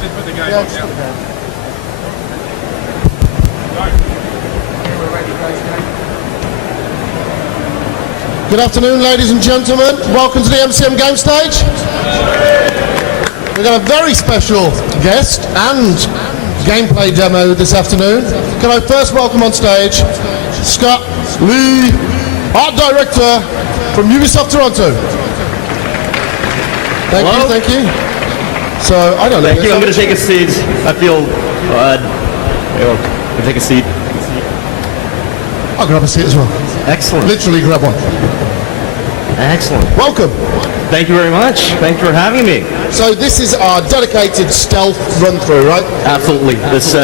Just put the guy Yeah, down. Good afternoon, ladies and gentlemen. Welcome to the MCM game stage. We've got a very special guest and gameplay demo this afternoon. Can I first welcome on stage Scott Lee, art director from Ubisoft Toronto. Thank you. So, I don't know. Thank you. I'm going to take a seat. I feel odd. I'll take a seat. I'll grab a seat as well. Excellent. Literally grab one. Excellent. Welcome. Thank you very much. Thank you for having me. So this is our dedicated stealth run-through, right? Absolutely. This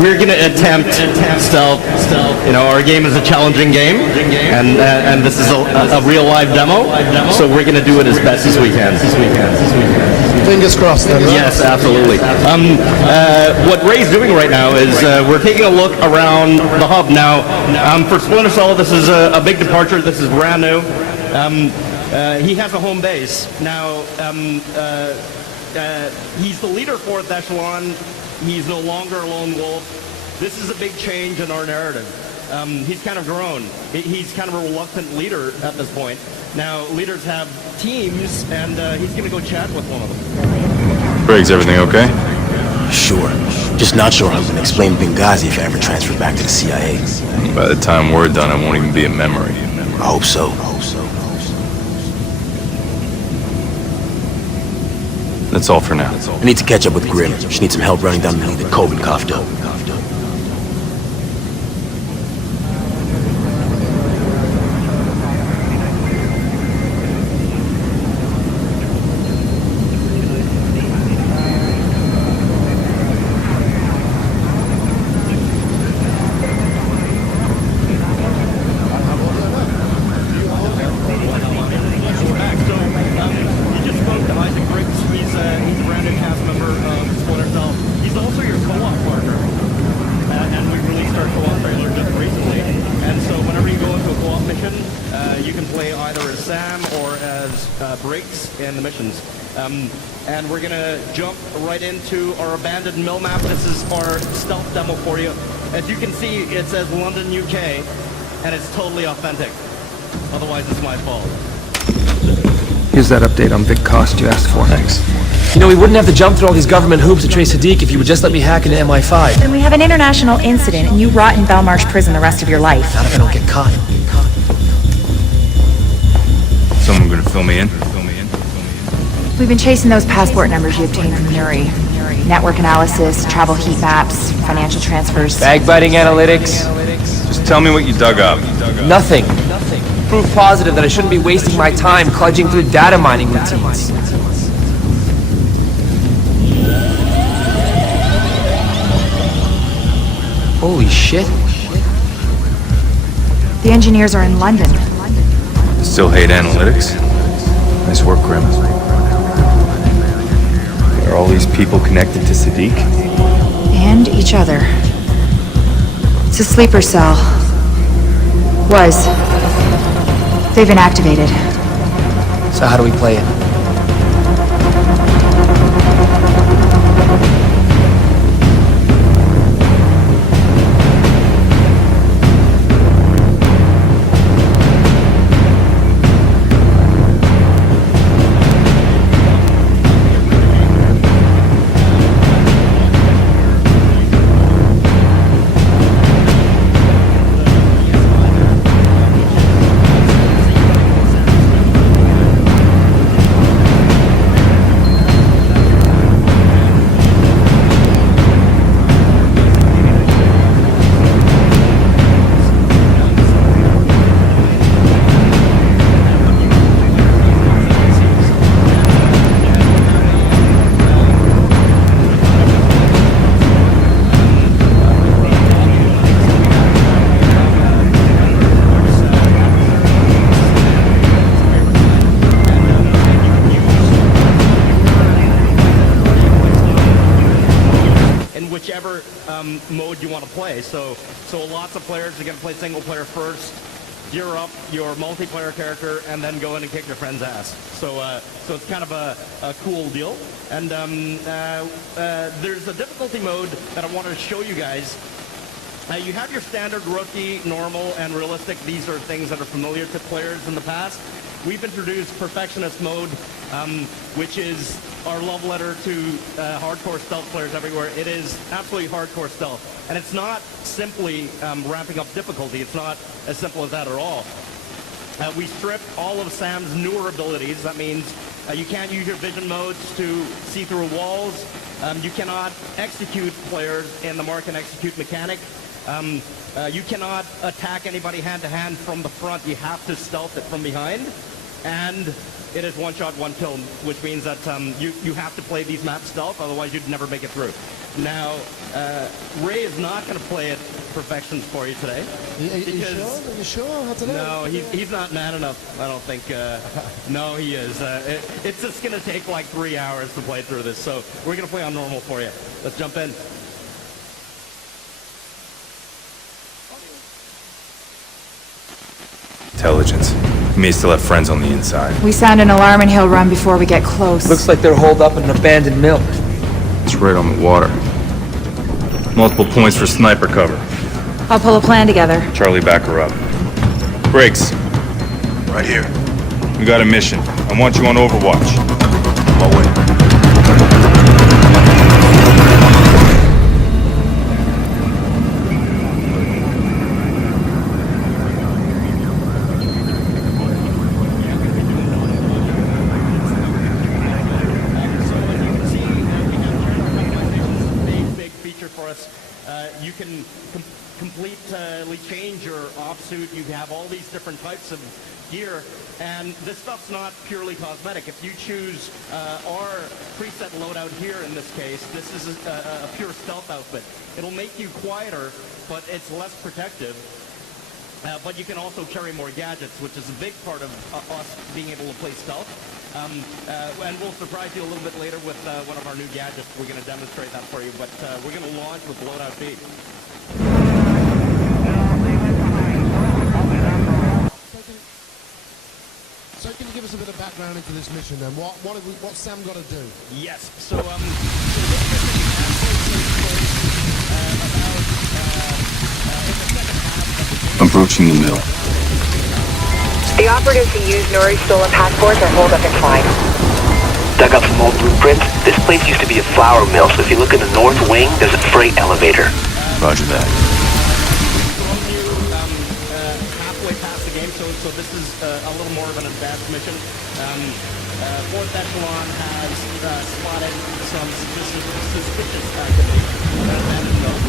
we're going to attempt stealth. You know, our game is a challenging game, and this is a real live demo. So we're going to do it as best as we can. Fingers crossed then, right? Yes, absolutely. What Ray's doing right now is we're taking a look around the hub. Now, for Splinter Cell, this is a big departure. This is brand new. He has a home base. Now, he's the leader, 4th Echelon. He's no longer a lone wolf. This is a big change in our narrative. He's kind of grown. He's kind of a reluctant leader at this point. Now, leaders have teams, and he's going to go chat with one of them. Briggs, everything okay? Sure. Just not sure how I'm going to explain Benghazi if I ever transfer back to the CIA. By the time we're done, it won't even be a memory. I hope so. That's all for now. I need to catch up with Grim. She needs some help running down the lead that Coben coughed up. And we're going to jump right into our abandoned mill map. This is our stealth demo for you. As you can see, it says London, UK, and it's totally authentic. Otherwise, it's my fault. Here's that update on big cost you asked for. Thanks. You know, we wouldn't have to jump through all these government hoops to trace Sadiq if you would just let me hack into MI5. Then we have an international incident and you rot in Belmarsh prison the rest of your life. Not if I don't get caught. Someone gonna fill me in? We've been chasing those passport numbers you obtained from Yuri. Network analysis, travel heat maps, financial transfers. Bag-biting analytics. Just tell me what you dug up. Nothing. Proof positive that I shouldn't be wasting my time cludging through data mining routines. Holy shit. The engineers are in London. Still hate analytics? Nice work, Grim. Are all these people connected to Sadiq? And each other. It's a sleeper cell. Was. They've been activated. So how do we play it? Mode you want to play. So lots of players are going to play single player first. gear up your multiplayer character, and then go in and kick your friend's ass. So it's kind of a cool deal. And there's a difficulty mode that I wanted to show you guys. You have your standard rookie, normal, and realistic. These are things that are familiar to players in the past. We've introduced perfectionist mode, which is our love letter to hardcore stealth players everywhere. It is absolutely hardcore stealth. And it's not simply ramping up difficulty. It's not as simple as that at all. We stripped all of Sam's newer abilities. That means you can't use your vision modes to see through walls. You cannot execute players in the mark and execute mechanic. You cannot attack anybody hand-to-hand from the front. You have to stealth it from behind. And it is one shot, one kill, which means that you have to play these maps stealth, otherwise you'd never make it through. Now, Ray is not going to play it perfections for you today. Are you sure? I don't know. No, he's not man enough, I don't think. No, he is. It's just going to take like 3 hours to play through this, so we're going to play on normal for you. Let's jump in. Intelligence. He may still have friends on the inside. We sound an alarm and he'll run before we get close. Looks like they're holed up in an abandoned mill. It's right on the water. Multiple points for sniper cover. I'll pull a plan together. Charlie, back her up. Briggs, Right here. we got a mission. I want you on Overwatch. My way. You can completely change your offsuit. You have all these different types of gear, and this stuff's not purely cosmetic. If you choose our preset loadout here in this case, this is a pure stealth outfit. It'll make you quieter, but it's less protective. But you can also carry more gadgets, which is a big part of us being able to play stealth. And we'll surprise you a little bit later with one of our new gadgets. We're going to demonstrate that for you, but we're going to launch with loadout B. So can you give us a bit of background into this mission then? What's Sam got to do? Yes. So this mission actually takes place about in the second half of the game. Approaching the mill. The operatives who used Nuri's stolen passports are holed up inside. Dug up some old blueprints. This place used to be a flour mill, so if you look in the north wing, there's a freight elevator. Roger that. Thrown you halfway past the game, so this is a little more of an advanced mission. Fourth Echelon has spotted some suspicious activity at abandoned mill.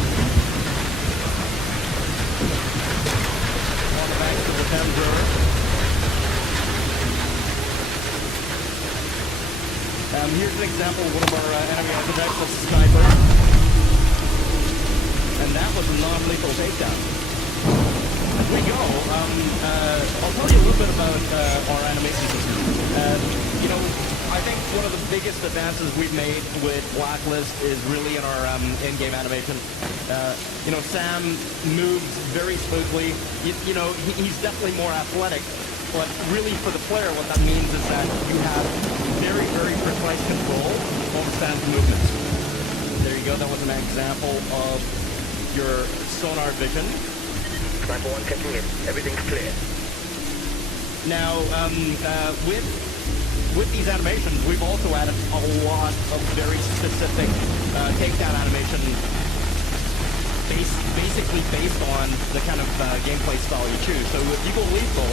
On the banks of the Thames River. Here's an example of one of our enemy objects, that's a sniper. And that was a non-lethal takedown. As we go, I'll tell you a little bit about our animation system. I think one of the biggest advances we've made with Blacklist is really in our in-game animation. Sam moves very smoothly. He's definitely more athletic. But really, for the player, what that means is that you have very, very precise control over Sam's movements. There you go. That was an example of your sonar vision. Sniper 1 checking in. Everything's clear. Now, with these animations, we've also added a lot of very specific takedown animation, basically based on the kind of gameplay style you choose. So if you go lethal,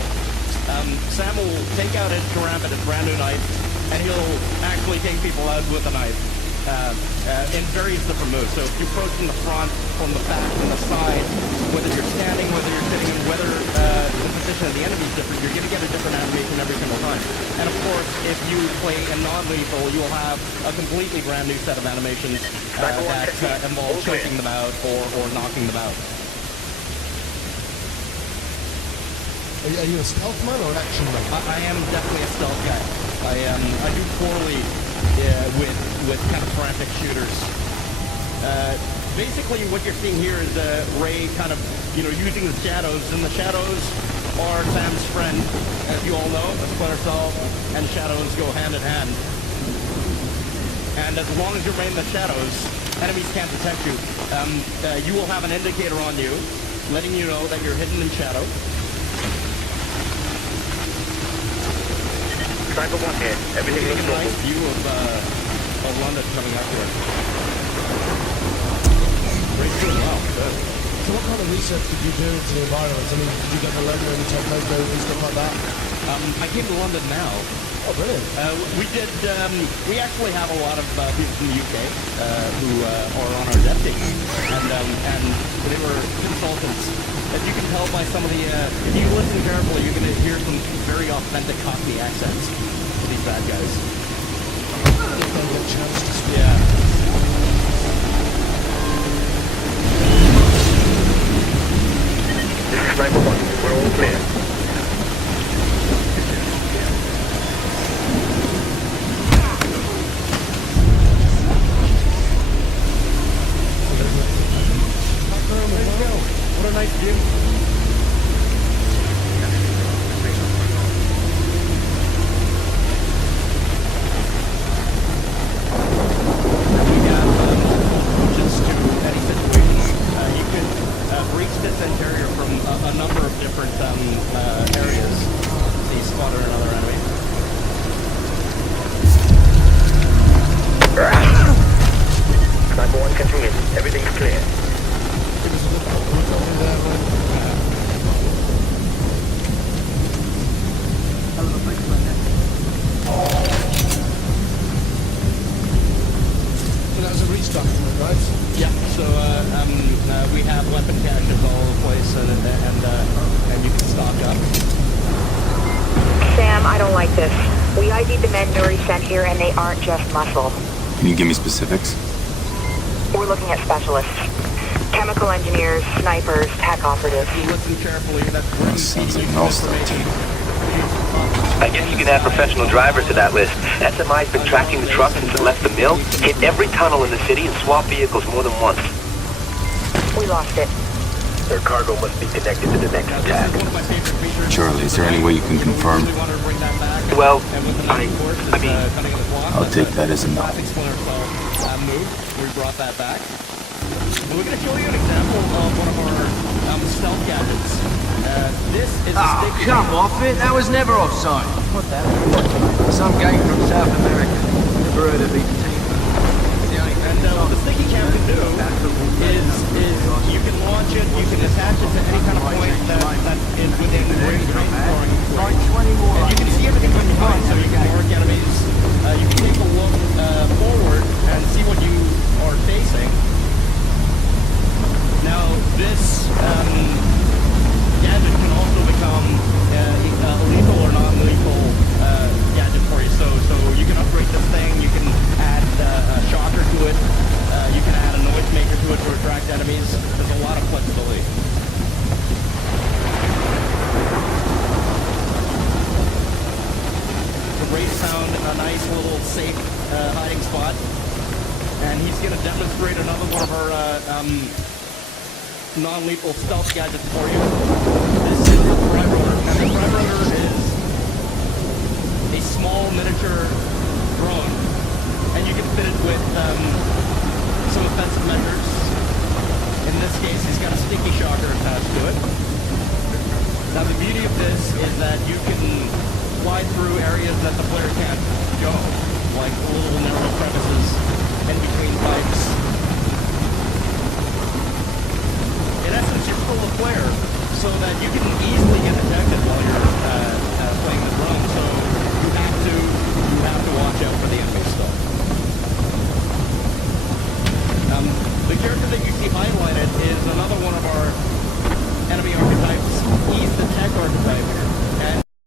Sam will take out his karambit, his brand new knife, and he'll actually take people out with a knife in various different moves. So if you approach from the front, from the back, from the side, whether you're standing, whether you're sitting, and whether the position of the enemy is different, you're going to get a different animation every single time. And of course, if you play a non-lethal, you'll have a completely brand new set of animations that involve choking them out or knocking them out. Are you a stealth man or an action man? I am definitely a stealth guy. I do poorly with kind of frantic shooters. Basically, what you're seeing here is Ray kind of using the shadows. In the shadows, are Sam's friend. As you all know, Splinter Cell and shadows go hand in hand. And as long as you remain in the shadows, enemies can't detect you. You will have an indicator on you, letting you know that you're hidden in shadow. Sniper 1 hit. Everything looks a normal. nice view of London coming upward. Great doing well. Good. So what kind of research did you do into the environment? I mean, did you get the logo and take logos and stuff like that? I came to London now. Oh, brilliant. We actually have a lot of people from the UK who are on our dev team, and they were consultants. As you can tell by some of the, if you listen carefully, you're going to hear some very authentic Cockney accents to these bad guys. Yeah. This is Sniper 1. We're all clear. What a nice view. We have approaches to any situation. You can breach this interior from a number of different areas. See, spotted another enemy. Sniper 1 catching in. Everything's clear. So that was a restock, right? Yeah, so we have weapon caches all over the place, and you can stock up. Sam, I don't like this. We ID'd the men Nuri sent here, and they aren't just muscle. Can you give me specifics? We're looking at specialists. Chemical engineers, snipers, tech operatives. You listen carefully, that's That sounds like an all-star team. I guess you can add professional drivers to that list. SMI's been tracking the truck since it left the mill, hit every tunnel in the city, and swapped vehicles more than once. We lost it. Their cargo must be connected to the next attack. one of my favorite features. Charlie, is there any way you can confirm? We wanted to bring that back. Well, And with the I mean, cutting of the cloth, I'll take that as a no. classic Splinter Cell move. We brought that back. And we're going to show you an example of one of our stealth gadgets. This is a stick. Come off it, that was never offside. What that? Some game from South America. Never heard of it. And the sticky cam can do is you can launch it, you can attach it to any kind of point that is within range of throwing. And you can see everything from behind, so you can mark enemies. You can take a look forward and see what you are facing. Now, this gadget can also become lethal or non-lethal gadget for you. So you can upgrade this thing. You can add a shocker to it. You can add a noise maker to it to attract enemies. There's a lot of flexibility. Ray's found a nice little safe hiding spot, and he's going to demonstrate another one of our non-lethal stealth gadgets for you. This is the Thread Runner. Now the Thread Runner is a small miniature drone, and you can fit it with some offensive measures. In this case, he's got a sticky shocker attached to it. Now the beauty of this is that you can fly through areas that the player can't go, like little narrow crevices in between pipes. In essence, you're still a player, so that you can easily get detected while you're